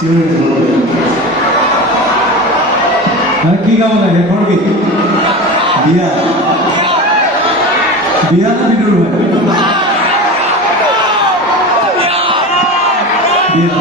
কি গাব লাগে বৰগীত বিয়া বিয়া না বিদুৰ হয় বিয়া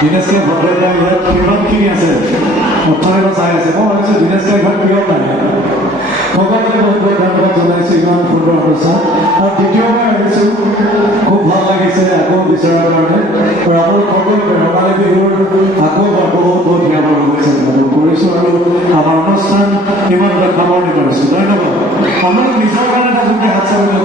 দিনেশকে ভদ্ৰতাই ইয়াত কিমানখিনি আছে অৰ্থৰে চাই আছে মই ভাবিছোঁ দিনেশকে ঘৰত কিয় নাই ভগৱানে বহুত বহুত ধন্যবাদ জনাইছোঁ ইমান সুন্দৰ অনুষ্ঠান আৰু দ্বিতীয়বাৰ আহিছোঁ খুব ভাল লাগিছে আকৌ বিচৰাৰ কাৰণে আৰু আমাৰ সকলোকে ৰঙালী বিহুৰ আকৌ বহুত বহুত ধন্যবাদ হৈছে কৰিছোঁ আৰু আমাৰ অনুষ্ঠান ইমানতে সামৰণি কৰিছোঁ। ধন্যবাদ। আমাৰ নিজৰ কাৰণে থাকোঁতে হাত চাপিলে